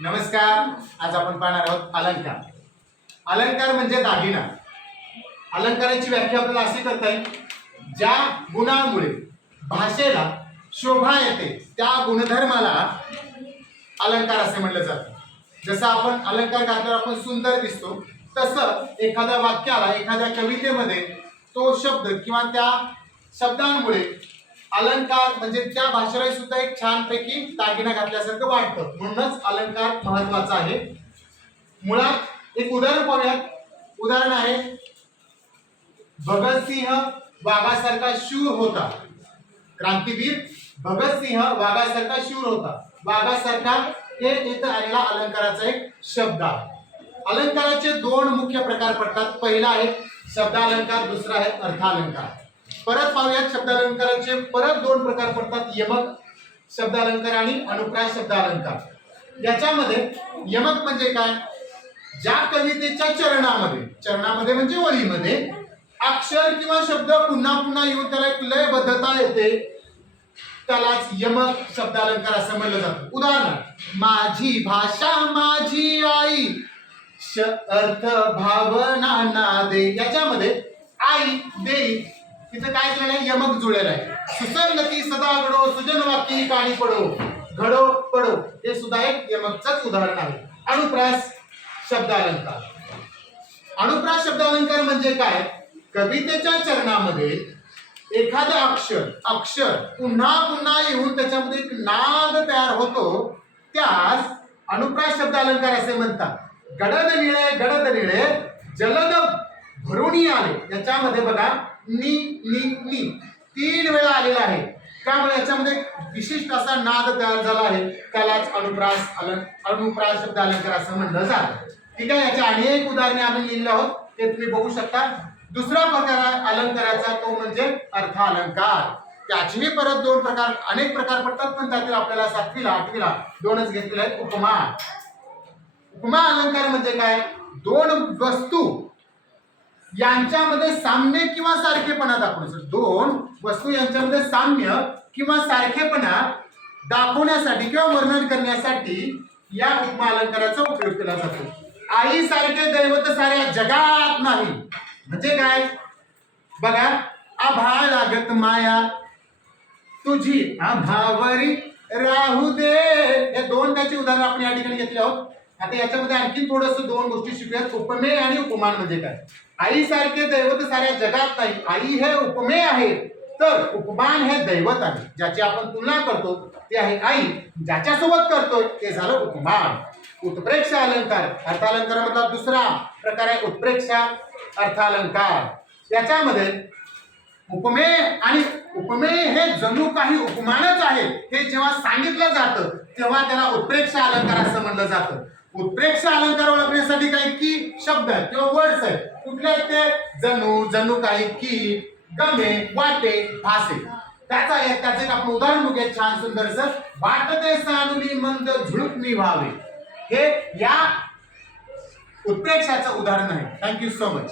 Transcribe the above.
नमस्कार. आज आपण पाहणार आहोत अलंकार. अलंकार म्हणजे दागिना. अलंकाराची व्याख्या आपल्याला अशी करता येईल. ज्या गुणांमुळे भाषेला शोभा येते त्या गुणधर्माला अलंकार असे म्हटलं जातं. जसं आपण अलंकार घातल्यावर आपण सुंदर दिसतो तसं एखाद्या वाक्याला एखाद्या कवितेमध्ये तो शब्द किंवा त्या शब्दांमुळे अलंकार म्हणजे त्या भाषेला सुद्धा एक छानपैकी दागिना घातल्यासारखं वाटतं. म्हणूनच अलंकार महत्त्वाचा आहे. मुळात एक उदाहरण पाहूयात. उदाहरण आहे भगतसिंह वाघासारखा शूर होता. क्रांतीवीर भगतसिंह वाघासारखा शूर होता. वाघासारखा हे इथं आलेला अलंकाराचा एक शब्द आहे. अलंकाराचे दोन मुख्य प्रकार पडतात. पहिला आहे शब्दालंकार दुसरा आहे अर्थालंकार. परत पाहूयात शब्दालंकाराचे परत दोन प्रकार पडतात. यमक शब्दालंकार आणि अनुप्रास शब्दालंकार. याच्यामध्ये यमक म्हणजे काय? ज्या कवितेच्या चरणामध्ये चरणामध्ये म्हणजे वरीमध्ये अक्षर किंवा शब्द पुन्हा पुन्हा येऊन त्याला एक लयबद्धता येते. त्यालाच यमक शब्दालंकार असं म्हणलं जातं. उदाहरणार्थ माझी भाषा माझी आई श अर्थ भावना नादे याच्यामध्ये आई देई तिथं काय केलेलं आहे यमक जुळलेलं आहे. सुसंगती सदा घडो सुजन वाक्य काणी पडो. घडो पडो. हे सुद्धा एक यमकचंच उदाहरण आहे. अनुप्रास शब्दालंकार. अनुप्रास शब्दालंकार म्हणजे काय? कवितेच्या चरणामध्ये एखादं अक्षर अक्षर पुन्हा पुन्हा येऊन त्याच्यामध्ये एक नाद तयार होतो. त्यास अनुप्रास शब्द अलंकार असे म्हणतात. गडद निळे गडद निळे जलद भरुणी आले. याच्यामध्ये बघा नी नी नी. तीन वेळा आलेला आहे. त्यामुळे याच्यामध्ये विशिष्ट असा नाद तयार झाला आहे. त्यालाच अनुप्रास अलं अनुप्रास शब्द अलंकार असं म्हणलं जातं. ठीक आहे? याच्या अनेक उदाहरणे आम्ही लिहिली आहोत. ते तुम्ही बघू शकता. दुसरा प्रकार अलंकाराचा तो म्हणजे अर्थ अलंकार. त्याचेही परत दोन प्रकार अनेक प्रकार पडतात पण त्यातील आपल्याला सातवीला आठवीला दोनच घेतलेले आहेत. उपमा. उपमा अलंकार म्हणजे काय? दोन वस्तू. यांच्यामध्ये साम्य किंवा सारखेपणा दाखवण्यासाठी दोन वस्तू यांच्यामध्ये साम्य किंवा सारखेपणा दाखवण्यासाठी किंवा वर्णन करण्यासाठी या उपमा अलंकाराचा उपयोग केला जातो. आई सारखे दैवत साऱ्या जगात नाही. म्हणजे काय? बघा आभा लागत माया. तुझी आभावरी राहू दे. हे दोन त्याची उदाहरण आपण या ठिकाणी घेतले आहोत. आता याच्यामध्ये आणखी थोडस दोन गोष्टी शिकूयात. उपमेय आणि उपमान म्हणजे काय? आई सारखे दैवत साऱ्या जगात नाही. आई हे उपमेय आहे. तर उपमान हे दैवत आहे. ज्याची आपण तुलना करतो ते आहे आई. ज्याच्यासोबत करतोय ते झालं उपमान. उत्प्रेक्ष अलंकार. अर्थालंकारामधला दुसरा प्रकार आहे उत्प्रेक्षा अर्थालंकार याच्यामध्ये उपमेय आणि उपमेय हे जणू काही उपमानच आहे हे जेव्हा सांगितलं जातं तेव्हा त्याला उत्प्रेक्ष अलंकार असं म्हणलं जातं. उत्प्रेक्ष अलंकार ओळखण्यासाठी काही की शब्द आहेत किंवा वर्ड्स आहेत. कुठले आहेत ते? जणू जणू काही की गमे वाटे भासे. त्याचा एक त्याचं एक आपण उदाहरण बघूया. छान सुंदरस वाटते सानुनी मंद झुळूक मी व्हावे. हे या उत्प्रेक्षाचं उदाहरण आहे. Thank you so much